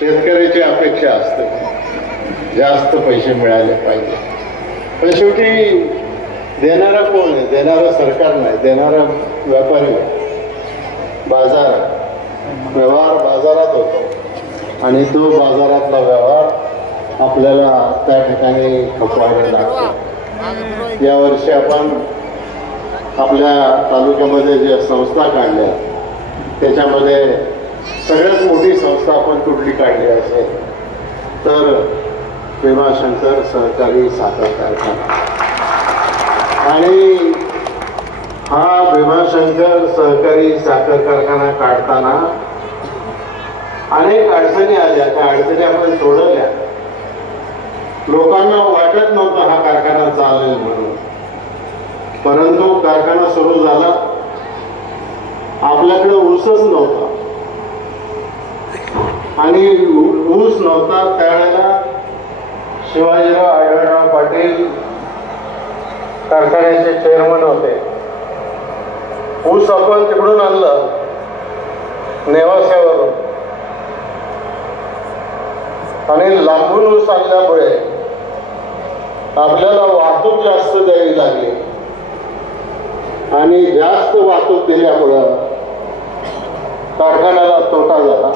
शेतकऱ्याची अपेक्षा असते जास्त पैसे मिळाले पाहिजे, पण शेवटी देणारा कोण आहे? देणारं सरकार नाही, देणारा व्यापारी. बाजार, व्यवहार बाजारात होतो आणि तो बाजारातला व्यवहार आपल्याला त्या ठिकाणी खपवायला लागतो. यावर्षी आपण आपल्या तालुक्यामध्ये ज्या संस्था काढल्या त्याच्यामध्ये सगळ्यात मोठी संस्था आपण कुठली काढली असेल तर भीमाशंकर सहकारी साखर कारखाना. आणि हा भीमाशंकर सहकारी साखर कारखाना काढताना अनेक अडचणी आल्या. त्या अडचणी आपण सोडवल्या. लोकांना वाटत नव्हतं हा कारखाना चालेल म्हणून, परंतु कारखाना सुरू झाला. आपल्याकडे ऊसच नव्हता आणि ऊस नव्हता त्यावेळेला शिवाजीराव आढळराव पाटील कारखान्याचे चेअरमन होते. ऊस आपण तिकडून आणलं नेवासेवरून आणि लांबून ऊस आणल्यामुळे आपल्याला वाहतूक जास्त द्यावी लागली आणि जास्त वाहतूक दिल्यामुळं कारखान्याला तोटा झाला.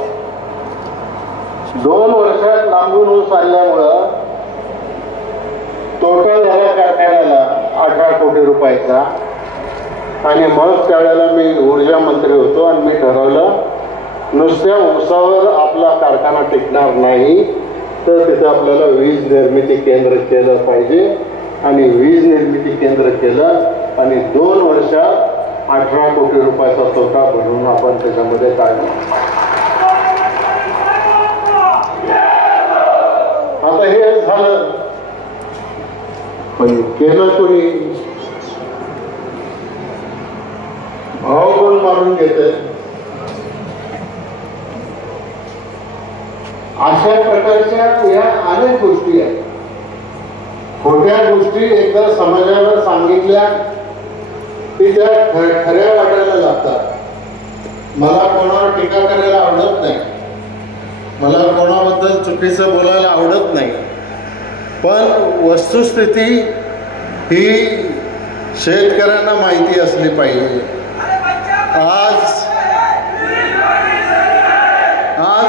2 वर्षात लांबून ऊस आणल्यामुळं तोटा झाला कारखान्याला 18 कोटी रुपयाचा. आणि मग त्यावेळेला मी ऊर्जा मंत्री होतो आणि मी ठरवलं नुसत्या ऊसावर आपला कारखाना टिकणार नाही, तर तिथं आपल्याला वीज निर्मिती केंद्र केलं पाहिजे. आणि वीज निर्मिती केंद्र केलं आणि 2 वर्षात 18 कोटी रुपयाचा तोटा भरून आपण त्याच्यामध्ये काढला. आता हे झालं, पण केलं कोणी? भाव कोण मारून घेते? अशा प्रकारच्या या अनेक गोष्टी आहेत. खोट्या गोष्टी एकदा समाजाला सांगितल्या की त्या खऱ्या वाटायला लागतात. मला कोणावर टीका करायला आवडत नाही, मला कोणाबद्दल चुकीचं बोलायला आवडत नाही, पण वस्तुस्थिती ही शेतकऱ्यांना माहिती असली पाहिजे. आज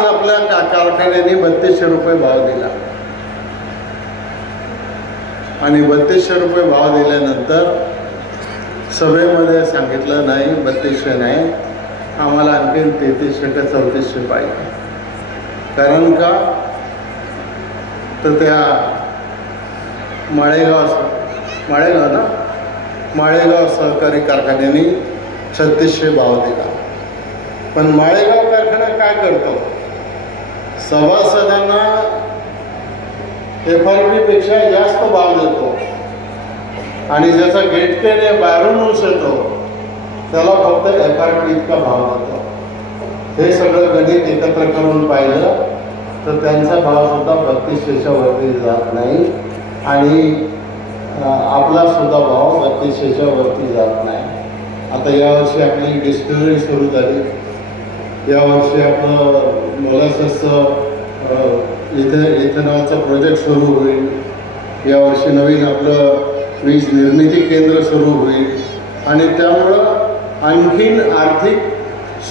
आपल्या कारखान्याने 3200 रुपये भाव दिला आणि 3200 रुपये भाव दिल्यानंतर सभेमध्ये सांगितलं नाही 3200 नाही, आम्हाला आणखी 3300 का 3400 पाहिजे. कारण का तर त्या माळेगाव सहकारी कारखान्याने 3600 भाव दिला. पण माळेगाव कारखाना काय करतो? सभासदांना FRP पेक्षा जास्त भाव देतो आणि ज्याचा गेटकेने बाहेरून ऊस येतो त्याला फक्त FRP इतका भाव देतो. हे सगळं गणित एकत्र करून पाहिलं तर त्यांचा भाव सुद्धा 3200च्या वरती जात नाही आणि आपला सुद्धा भाव 3200च्या वरती जात नाही. आता यावर्षी आपली डिस्टिलरी सुरू झाली. यावर्षी आपलं मोलासेसचं इथेनॉलचं प्रोजेक्ट सुरू होईल. यावर्षी नवीन आपलं वीज निर्मिती केंद्र सुरू होईल आणि त्यामुळं आणखीन आर्थिक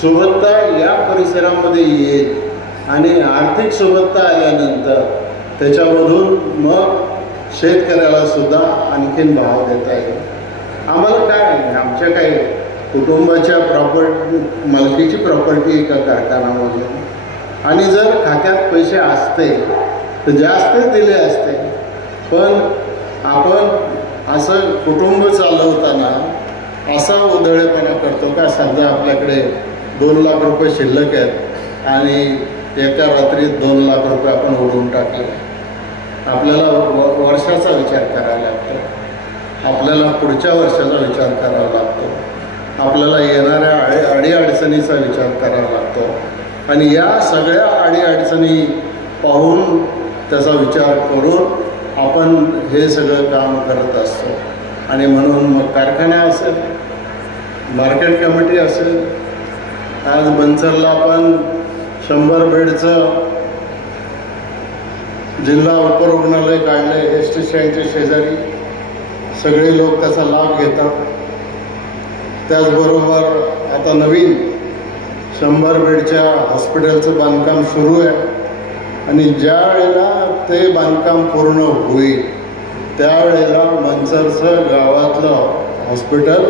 सुबत्ता या परिसरामध्ये येईल आणि आर्थिक सुबत्ता आल्यानंतर त्याच्यामधून मग शेतकऱ्याला सुद्धा आणखीन भाव देता येईल. आम्हाला काय आमच्या काही कुटुंबाच्या मालकीची प्रॉपर्टी एका कारखान्यामध्ये आणि जर खात्यात पैसे असते तर जास्त दिले असते. पण आपण असं कुटुंब चालवताना असा उधळेपणा करतो का समजा आपल्याकडे 2 लाख रुपये शिल्लक आहेत आणि एका रात्रीत 2 लाख रुपये आपण उडवून टाकले. आपल्याला वर्षाचा विचार करायला लागतो, आपल्याला पुढच्या वर्षाचा विचार करावा लागतो, आपल्याला येणाऱ्या अडीअडचणीचा विचार करावा लागतो आणि या सगळ्या अडीअडचणी पाहून त्याचा विचार करून आपण हे सगळं काम करत असतो. आणि म्हणून मग कारखाना असेल, मार्केट कमिटी असेल, आज बनसरला आपण 100 बेडचं जिल्हा उपरुग्णालय काढले, एस टी स्टँडच्या शेजारी सगळे लोक त्याचा लाभ घेतात. त्याचबरोबर आता नवीन 100 बेडच्या हॉस्पिटलचं बांधकाम सुरू आहे आणि ज्या वेळेला ते बांधकाम पूर्ण होईल त्यावेळेला मंचरचं गावातलं हॉस्पिटल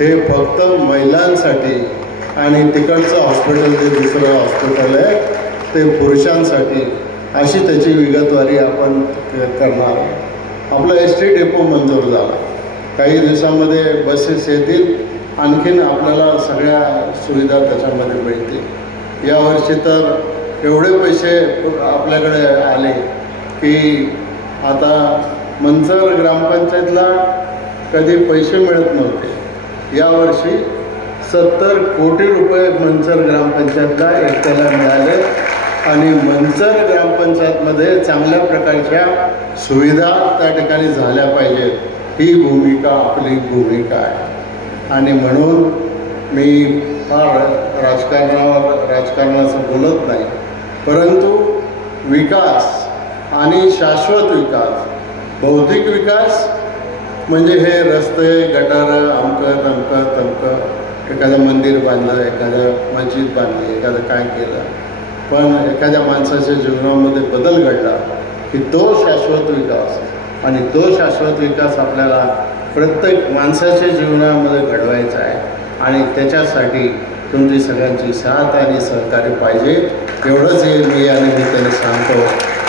हे फक्त महिलांसाठी आणि तिकडचं हॉस्पिटल जे दुसरं हॉस्पिटल आहे ते पुरुषांसाठी अशी त्याची विगतवारी आपण करणार. आपला एस टी डेपो मंजूर झाला. काही दिवसामध्ये बसेस येतील. आणखीन आपल्याला सगळ्या सुविधा त्याच्यामध्ये मिळतील. यावर्षी तर एवढे पैसे आपल्याकडे आले की आता मंचर ग्रामपंचायतला कधी पैसे मिळत नव्हते. यावर्षी 70 कोटी रुपये मंचर ग्रामपंचायतला एकट्याला मिळाले आणि मंचर ग्रामपंचायतमध्ये चांगल्या प्रकारच्या सुविधा त्या ठिकाणी झाल्या पाहिजेत ही भूमिका आपली भूमिका आहे. आणि म्हणून मी फार राजकारणाचं बोलत नाही, परंतु विकास आणि शाश्वत विकास, भौतिक विकास म्हणजे हे रस्ते गटारं अमकं तमकं तमकं, एखादं मंदिर बांधलं, एखादं मस्जिद बांधली, एखादं काय केलं, पण एखाद्या माणसाच्या जीवनामध्ये बदल घडला की तो शाश्वत विकास. आणि तो शाश्वत विकास आपल्याला प्रत्येक माणसाच्या जीवनामध्ये घडवायचा आहे आणि त्याच्यासाठी तुमची सगळ्यांची साथ आणि सहकार्य पाहिजे. एवढंच हे मी या निमित्ताने सांगतो.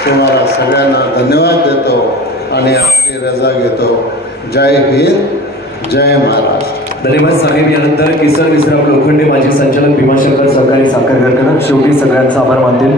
तुम्हाला सगळ्यांना धन्यवाद देतो आणि आपली रजा घेतो. जय हिंद, जय महाराष्ट्र. धन्यवाद साहेब. यानंतर किसन विश्राम लोखंडे माजी संचालक भीमाशंकर सहकारी साखर कारखाना शेवटी सगळ्यांचा आभार मानतील.